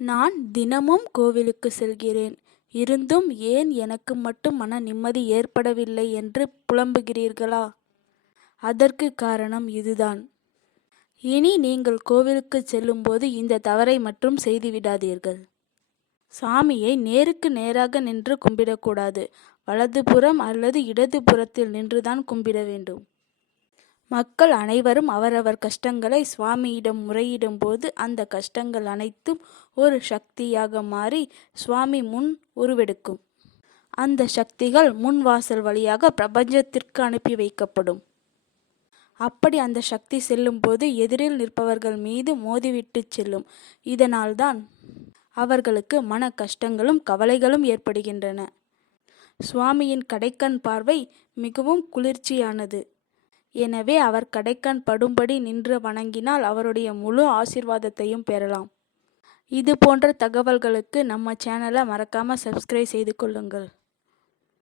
நான் தினமும் கோவிலுக்கு செல்கிறேன். இருந்தும் ஏன் எனக்கு மட்டும் மன நிம்மதி ஏற்படவில்லை என்று புலம்புகிறீர்களா? அதற்கு காரணம் இதுதான். இனி நீங்கள் கோவிலுக்கு செல்லும்போது இந்த தவறை மட்டும் செய்துவிடாதீர்கள். சாமியை நேருக்கு நேராக நின்று கும்பிடக்கூடாது. வலதுபுறம் அல்லது இடதுபுறத்தில் நின்றுதான் கும்பிட வேண்டும். மக்கள் அனைவரும் அவரவர் கஷ்டங்களை சுவாமியிடம் முறையிடும் போது அந்த கஷ்டங்கள் அனைத்தும் ஒரு சக்தியாக மாறி சுவாமி முன் உருவெடுக்கும். அந்த சக்திகள் முன் வாசல் வழியாக பிரபஞ்சத்திற்கு அனுப்பி வைக்கப்படும். அப்படி அந்த சக்தி செல்லும் போது எதிரில் நிற்பவர்கள் மீது மோதிவிட்டு செல்லும். இதனால்தான் அவர்களுக்கு மன கஷ்டங்களும் கவலைகளும் ஏற்படுகின்றன. சுவாமியின் கடைக்கண் பார்வை மிகவும் குளிர்ச்சியானது. எனவே அவர் கடைக்கண் படும்படி நின்று வணங்கினால் அவருடைய முழு ஆசீர்வாதத்தையும் பெறலாம். இது போன்ற தகவல்களுக்கு நம்ம சேனலை மறக்காம சப்ஸ்கிரைப் செய்து கொள்ளுங்கள்.